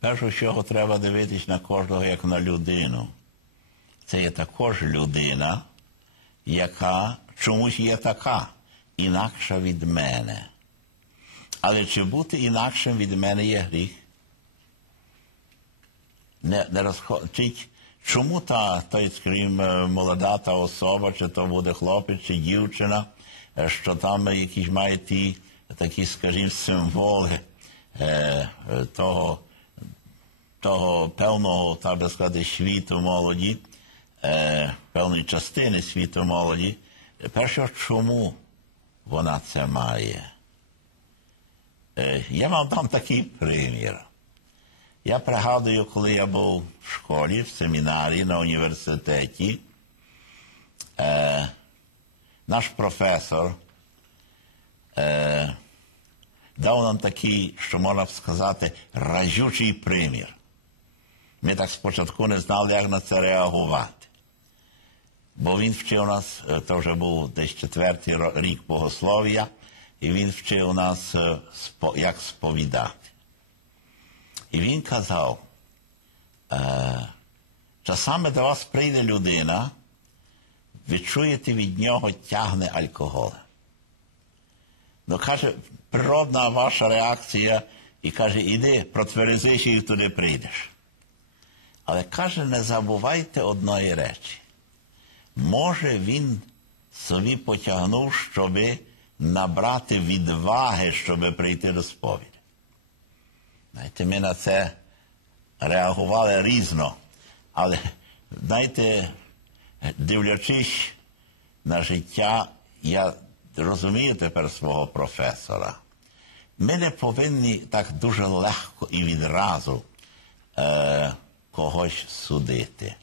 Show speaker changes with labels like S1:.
S1: першу чого треба дивитись на кожного як на людину. Це є також людина, яка чомусь є така, інакша від мене. Але чи бути інакшим від мене є гріх? Не, не розходить. Чому та, той, скажімо, молода та особа, чи то буде хлопець, чи дівчина, е, що там якісь має ті такі, скажімо, символи е, е, того, того певного, так би сказати, світу молоді, е, певної частини світу молоді. Перше, чому вона це має? Е, я вам дам такий примір. Я пригадую, коли я був в школі, в семінарі на університеті, е, наш професор е, дав нам такий, що можна сказати, разючий примір. Ми так спочатку не знали, як на це реагувати. Бо він вчив нас, е, то вже був десь четвертий рік богослов'я, і він вчив нас, як сповідати. І він казав, часами до вас прийде людина, ви чуєте від нього тягне алкоголь. Ну, каже, природна ваша реакція і каже, іди, протверезиш і туди прийдеш. Але каже, не забувайте одної речі. Може, він собі потягнув, щоби набрати відваги, щоби прийти до сповіді. Знаєте, ми на це реагували різно. Але, знаєте, дивлячись на життя, я розумію тепер свого професора. Ми не повинні так дуже легко і відразу когось судити.